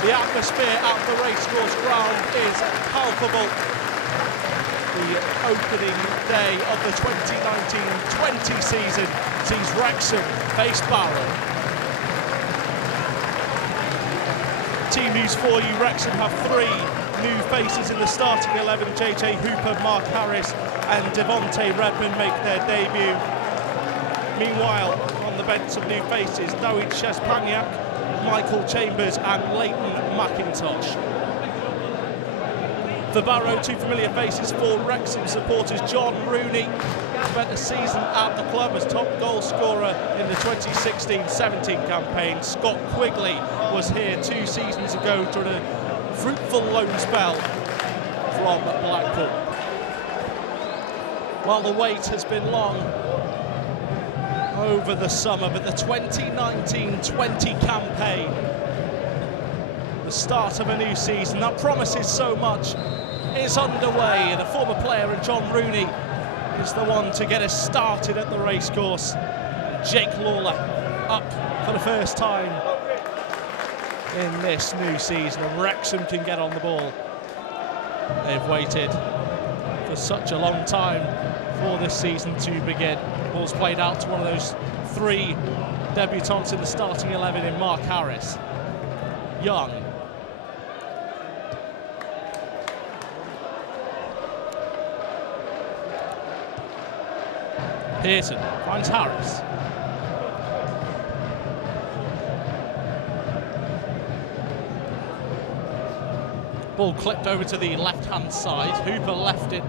The atmosphere at the racecourse ground is palpable. The opening day of the 2019-20 season sees Wrexham face Barrow. Team news for you: Wrexham have 3 new faces in the starting 11. JJ Hooper, Mark Harris and Devontae Redmond make their debut. Meanwhile, on the bench, some new faces: Dawid Szczepaniak, Michael Chambers and Leighton McIntosh. For Barrow, 2 familiar faces for Wrexham supporters. John Rooney spent a season at the club as top goal scorer in the 2016-17 campaign. Scott Quigley was here 2 seasons ago during a fruitful loan spell from Blackpool. While the wait has been long over the summer, but the 2019-20 campaign, the start of a new season that promises so much, is underway, and a former player in John Rooney is the one to get us started at the racecourse. Jake Lawler up for the first time in this new season, and Wrexham can get on the ball. They've waited for such a long time for this season to begin. The ball's played out to one of those 3 debutants in the starting 11 in Mark Harris. Young. Pearson finds Harris. Ball clipped over to the left-hand side. Hooper left it.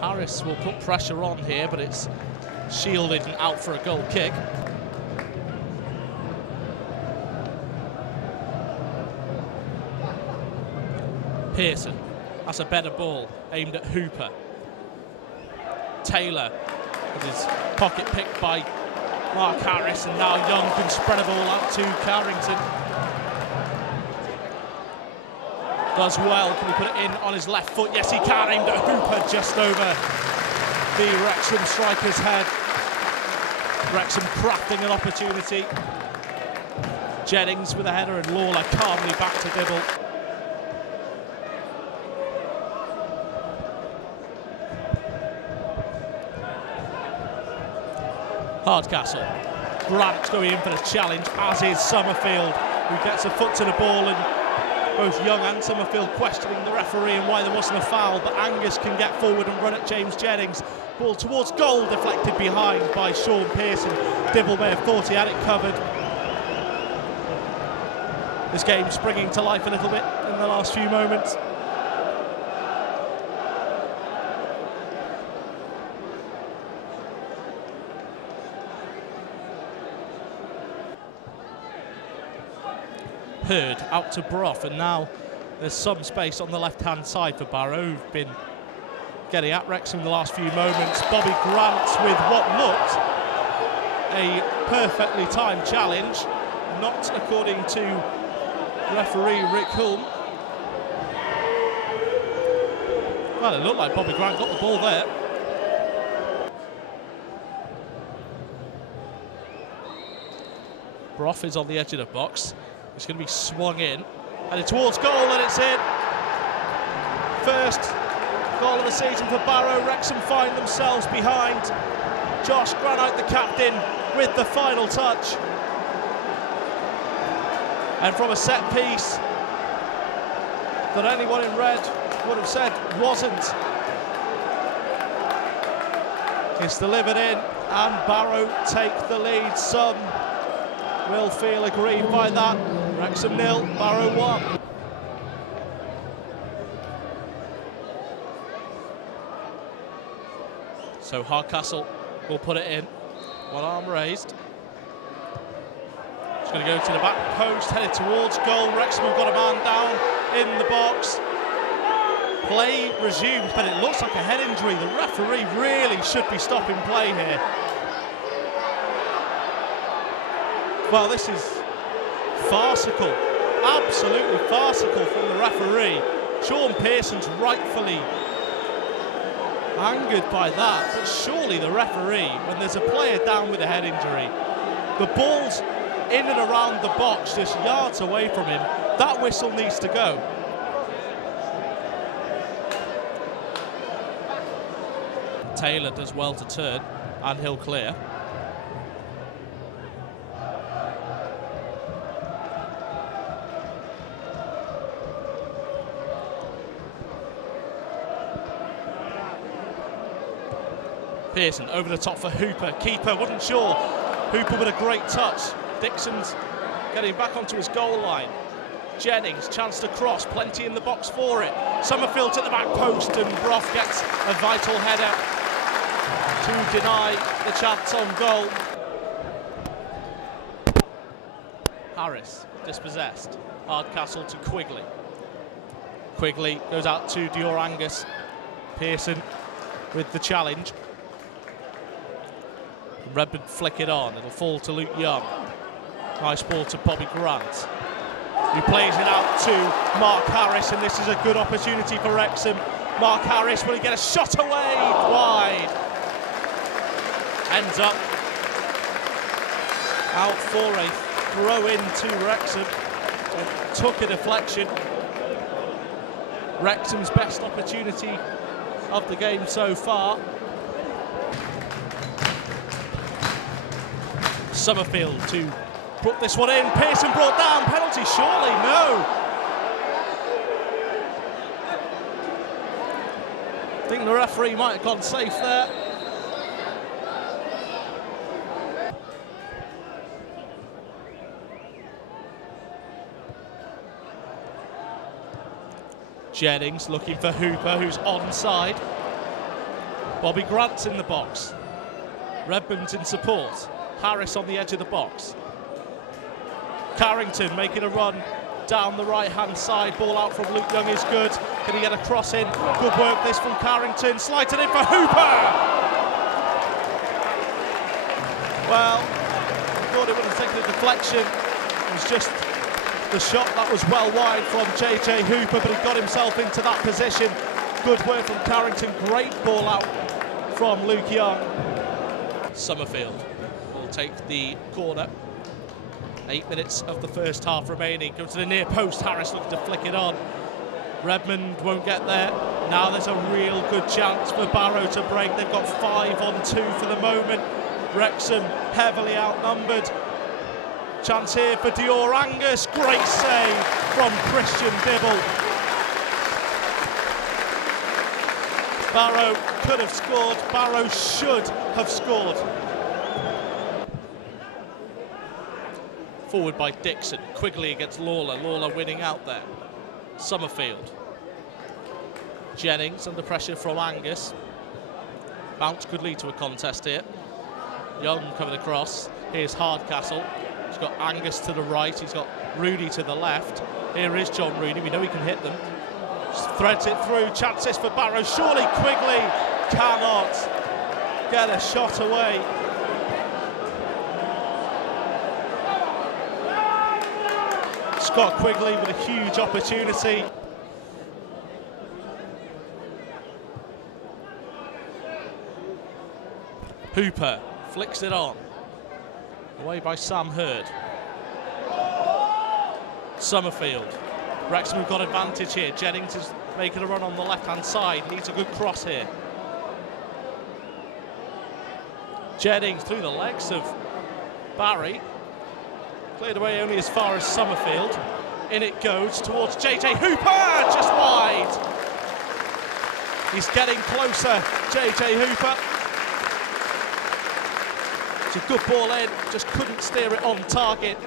Harris will put pressure on here, but it's shielded and out for a goal kick. Pearson, that's a better ball, aimed at Hooper. Taylor with his pocket picked by Mark Harris, and now Young can spread a ball out to Carrington. Does well. Can he put it in on his left foot? Yes, he can. Aimed at Hooper, just over the Wrexham striker's head. Wrexham crafting an opportunity. Jennings with a header, and Lawler calmly back to Dibble. Hardcastle. Grant going in for the challenge, as is Summerfield, who gets a foot to the ball, and both Young and Summerfield questioning the referee and why there wasn't a foul, but Angus can get forward and run at James Jennings. Ball towards goal, deflected behind by Sean Pearson. Dibble may have thought he had it covered. This game springing to life a little bit in the last few moments. Hurd out to Brough, and now there's some space on the left-hand side for Barrow, who've been getting at Wrexham the last few moments. Bobby Grant with what looked a perfectly timed challenge, not according to referee Rick Hulme. Well, it looked like Bobby Grant got the ball there. Brough is on the edge of the box. It's going to be swung in, and it's towards goal, and it's in. First goal of the season for Barrow. Wrexham find themselves behind. Josh Granite, the captain, with the final touch. And from a set piece that anyone in red would have said wasn't, it's delivered in, and Barrow take the lead. Some will feel aggrieved by that. Wrexham 0, Barrow 1. So Hardcastle will put it in. One arm raised. It's going to go to the back post, headed towards goal. Wrexham have got a man down in the box. Play resumes, but it looks like a head injury. The referee really should be stopping play here. Well, this is farcical, absolutely farcical from the referee. Sean Pearson's rightfully angered by that, but surely the referee, when there's a player down with a head injury, the ball's in and around the box, just yards away from him. That whistle needs to go. Taylor does well to turn, and he'll clear. Pearson over the top for Hooper. Keeper wasn't sure. Hooper with a great touch. Dixon's getting back onto his goal line. Jennings, chance to cross, plenty in the box for it. Summerfield's at the back post, and Brough gets a vital header to deny the chance on goal. Harris dispossessed. Hardcastle to Quigley. Quigley goes out to Dior Angus. Pearson with the challenge. Redmond flick it on. It'll fall to Luke Young. Nice ball to Bobby Grant. He plays it out to Mark Harris, and this is a good opportunity for Wrexham. Mark Harris, will he get a shot away? Wide. Ends up out for a throw in to Wrexham. Took a deflection. Wrexham's best opportunity of the game so far. Summerfield to put this one in. Pearson brought down. Penalty, surely? No. I think the referee might have gone safe there. Jennings looking for Hooper, who's onside. Bobby Grant's in the box. Redmond's in support. Harris on the edge of the box. Carrington making a run down the right-hand side. Ball out from Luke Young is good. Can he get a cross in? Good work this from Carrington. Slides it in for Hooper! Well, I thought it would have taken a deflection. It was just the shot that was well wide from JJ Hooper, but he got himself into that position. Good work from Carrington. Great ball out from Luke Young. Summerfield will take the corner. 8 minutes of the first half remaining. Goes to the near post. Harris looking to flick it on. Redmond won't get there. Now there's a real good chance for Barrow to break. They've got 5-on-2 for the moment. Wrexham heavily outnumbered. Chance here for Dior Angus. Great save from Christian Dibble. Barrow could have scored. Barrow should have scored. Forward by Dixon. Quigley against Lawler. Lawler winning out there. Summerfield. Jennings under pressure from Angus. Bounce could lead to a contest here. Young coming across. Here's Hardcastle. He's got Angus to the right. He's got Rooney to the left. Here is John Rooney. We know he can hit them. Just threads it through. Chances for Barrow. Surely Quigley cannot get a shot away. Scott Quigley with a huge opportunity. Hooper flicks it on. Away by Sam Hurd. Summerfield. Wrexham have got advantage here. Jennings is making a run on the left-hand side. Needs a good cross here. Jennings through the legs of Barry. Cleared away only as far as Summerfield. In it goes towards JJ Hooper, just wide. He's getting closer, JJ Hooper. It's a good ball in, just couldn't steer it on target.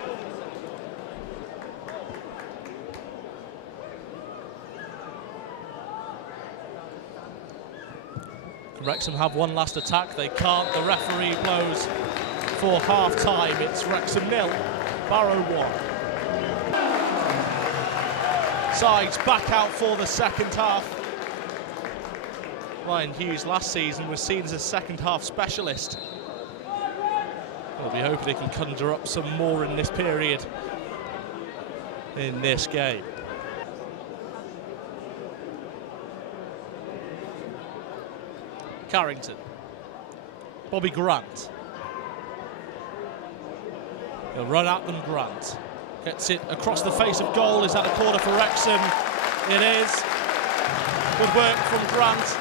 Can Wrexham have one last attack? They can't. The referee blows for half-time. It's Wrexham 0, Barrow 1. Sides back out for the second half. Ryan Hughes last season was seen as a second half specialist. We'll be hoping he can conjure up some more in this period, in this game. Carrington. Bobby Grant. He'll run at them, Grant. Gets it across the face of goal. Is that a corner for Wrexham? It is. Good work from Grant.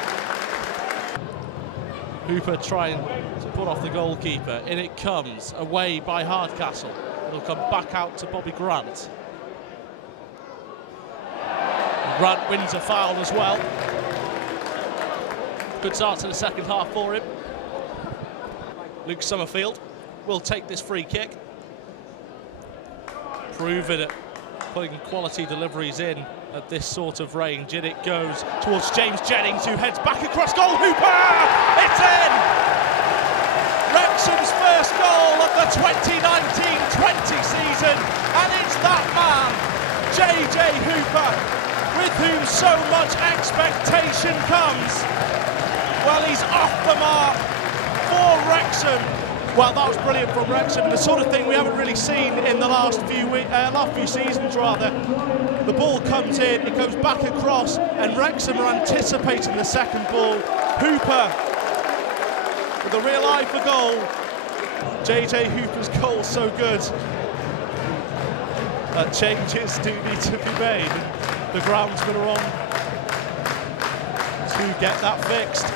Hooper trying to put off the goalkeeper. In it comes, away by Hardcastle. It'll come back out to Bobby Grant. And Grant wins a foul as well. Good start to the second half for him. Luke Summerfield will take this free kick. Proving it, putting quality deliveries in at this sort of range. In it goes towards James Jennings, who heads back across goal. Hooper! It's in! Wrexham's first goal of the 2019-20 season, and it's that man, JJ Hooper, with whom so much expectation comes. Well, he's off the mark for Wrexham. Well, that was brilliant from Wrexham, the sort of thing we haven't really seen in the last few seasons, rather. The ball comes in, it goes back across, and Wrexham are anticipating the second ball. Hooper with a real eye for goal. JJ Hooper's goal so good that changes do need to be made. The groundsmen are on to get that fixed.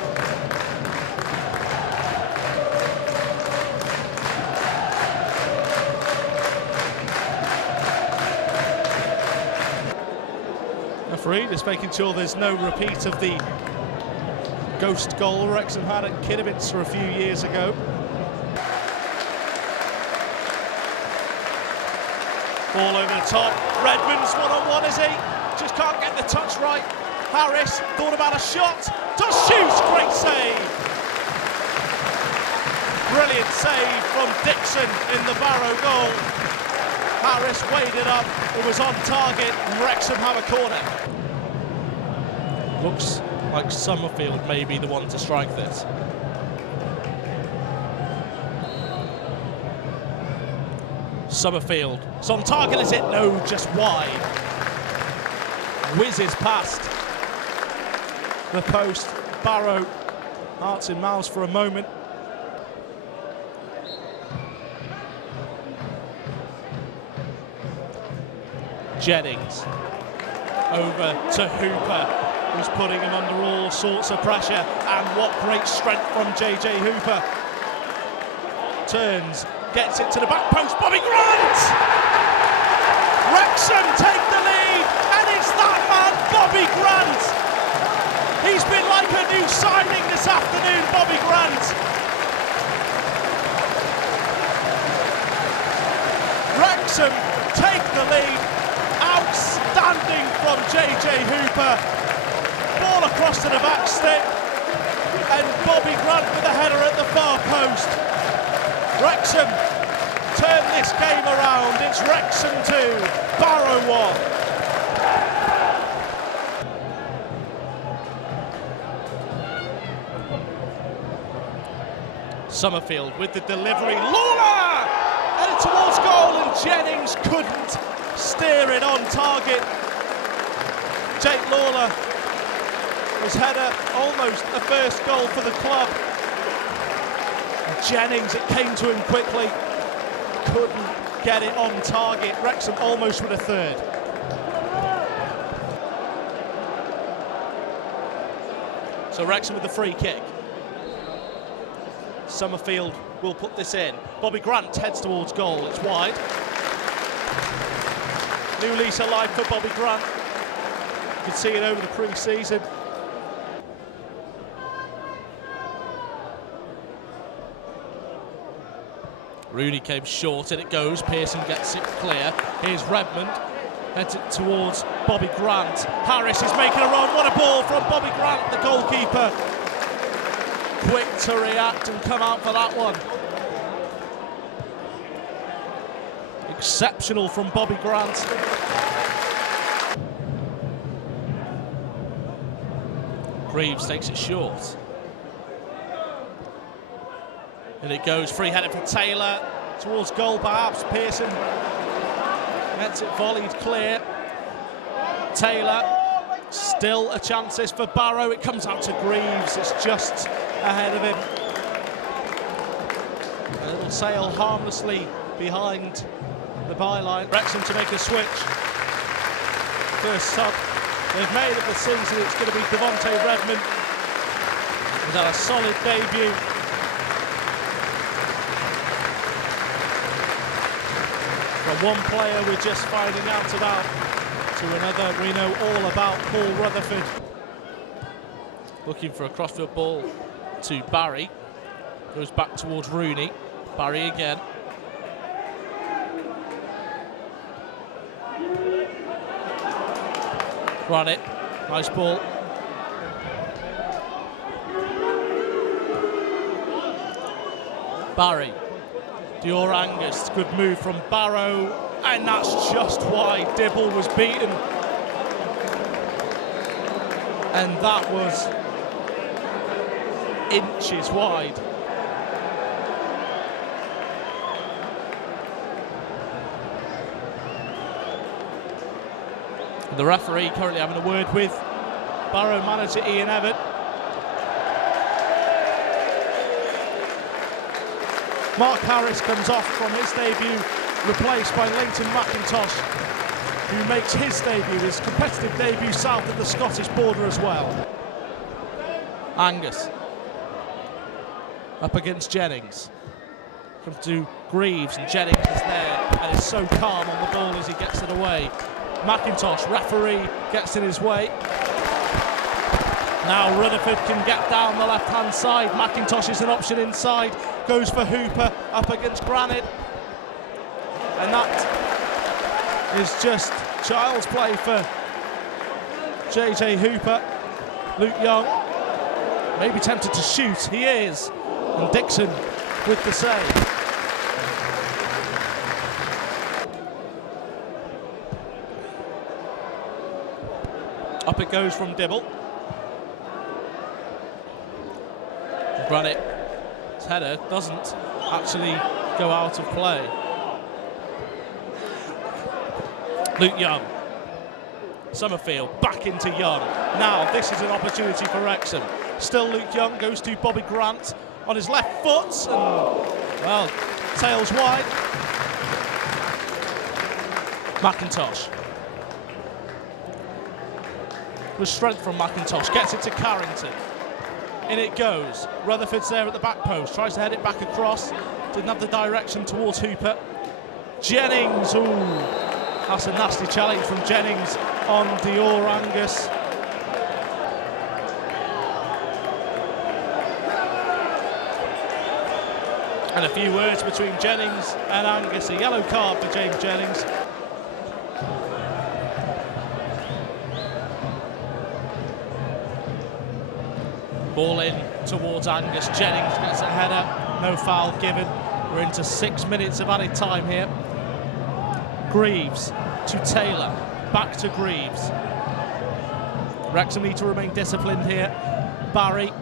Referee just making sure there's no repeat of the ghost goal Wrexham had at Kidderminster a few years ago. Ball over the top. Redmond's one-on-one, is he? Just can't get the touch right. Harris thought about a shot. Does shoot! Great save. Brilliant save from Dixon in the Barrow goal. Harris weighed it up. It was on target. And Wrexham have a corner. Looks like Summerfield may be the one to strike this. Summerfield. It's on target, is it? No, just wide. Whizzes past the post. Barrow, hearts in mouths for a moment. Jennings over to Hooper, who's putting him under all sorts of pressure, and what great strength from JJ Hooper. Turns, gets it to the back post. Bobby Grant! Wrexham take the lead, and it's that man, Bobby Grant. He's been like a new signing this afternoon, Bobby Grant. Wrexham take the lead. Outstanding from JJ Hooper. Ball across to the back stick, and Bobby Grant with a header at the far post. Wrexham turn this game around. It's Wrexham 2, Barrow 1. Summerfield with the delivery. Lawler! Headed towards goal, and Jennings couldn't steer it on target. Jake Lawler, his header, almost a first goal for the club. And Jennings, it came to him quickly, couldn't get it on target. Wrexham almost with a third. So Wrexham with the free kick. Summerfield will put this in. Bobby Grant heads towards goal, it's wide. New lease of life for Bobby Grant. You can see it over the pre-season. Rooney came short, and it goes. Pearson gets it clear. Here's Redmond. Heads it towards Bobby Grant. Harris is making a run. What a ball from Bobby Grant, the goalkeeper. Quick to react and come out for that one. Exceptional from Bobby Grant. Greaves takes it short. And it goes, free header for Taylor. Towards goal perhaps, Pearson. Gets it volleyed clear. Taylor, still a chance this for Barrow. It comes out to Greaves, it's just ahead of him. A little sail harmlessly behind the byline. Wrexham to make a switch. First sub they've made of the season. It's going to be Devonte Redmond. He's had a solid debut. From one player we're just finding out about to another we know all about, Paul Rutherford. Looking for a crossfield ball to Barry. Goes back towards Rooney. Barry again. Run it. Nice ball. Barry. Dior Angus. Good move from Barrow. And that's just why Dibble was beaten. And that was inches wide. The referee currently having a word with Barrow manager Ian Evatt. Mark Harris comes off from his debut, replaced by Leighton McIntosh, who makes his debut, his competitive debut south of the Scottish border as well. Angus up against Jennings. Comes to Greaves, and Jennings is there and is so calm on the ball as he gets it away. McIntosh, referee, gets in his way. Now Rutherford can get down the left-hand side. McIntosh is an option inside. Goes for Hooper up against Granite. And that is just child's play for JJ Hooper. Luke Young maybe tempted to shoot. He is. And Dixon with the save. Up it goes from Dibble. Granite's header doesn't actually go out of play. Luke Young. Summerfield back into Young. Now this is an opportunity for Wrexham. Still Luke Young goes to Bobby Grant on his left foot. And, well, tails wide. McIntosh. With strength from McIntosh, gets it to Carrington. In it goes. Rutherford's there at the back post, tries to head it back across. Didn't have the direction towards Hooper. Jennings, ooh, that's a nasty challenge from Jennings on Dior Angus. And a few words between Jennings and Angus. A yellow card for James Jennings. Ball in towards Angus. Jennings gets a header. No foul given. We're into 6 minutes of added time here. Greaves to Taylor. Back to Greaves. Wrexham need to remain disciplined here. Barry.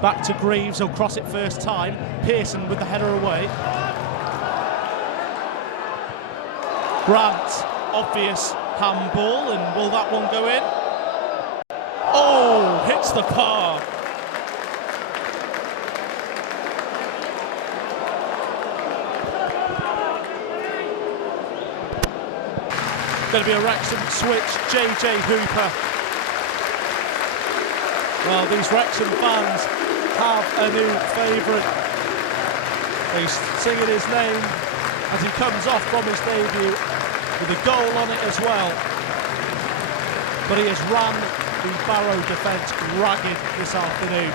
Back to Greaves. He'll cross it first time. Pearson with the header away. Grant. Obvious handball. And will that one go in? Oh, hits the bar. Going to be a Wrexham switch. JJ Hooper. Well, these Wrexham fans have a new favourite. He's singing his name as he comes off from his debut with a goal on it as well. But he has ran the Barrow defence ragged this afternoon.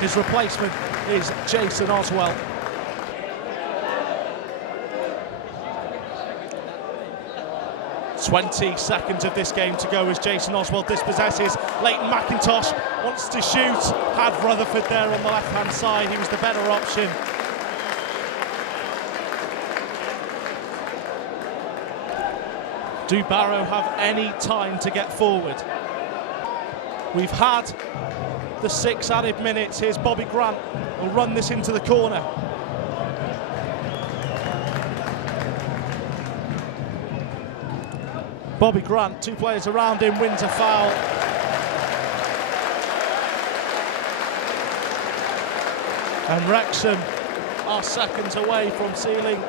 His replacement is Jason Oswell. "20 seconds of this game to go as Jason Oswell dispossesses. Leighton McIntosh wants to shoot. Had Rutherford there on the left-hand side. He was the better option. Do Barrow have any time to get forward? We've had the 6 added minutes. Here's Bobby Grant. Will run this into the corner. Bobby Grant, 2 players around him, wins a foul. And Wrexham are seconds away from sealing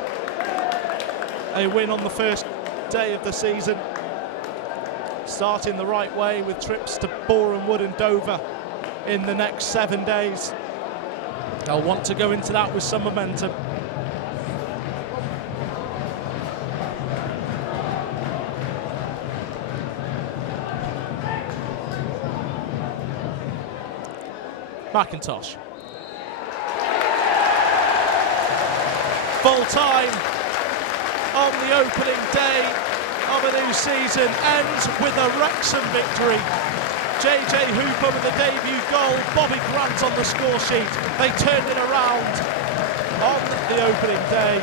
a win on the first day of the season. Starting the right way with trips to Boreham Wood and Dover in the next 7 days. They'll want to go into that with some momentum. McIntosh. Full time on the opening day of a new season ends with a Wrexham victory. JJ Hooper with the debut goal, Bobby Grant on the score sheet. They turned it around on the opening day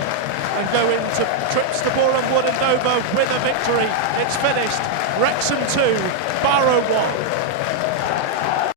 and go into trips to Boreham Wood and Dover with a victory. It's finished. Wrexham 2, Barrow 1.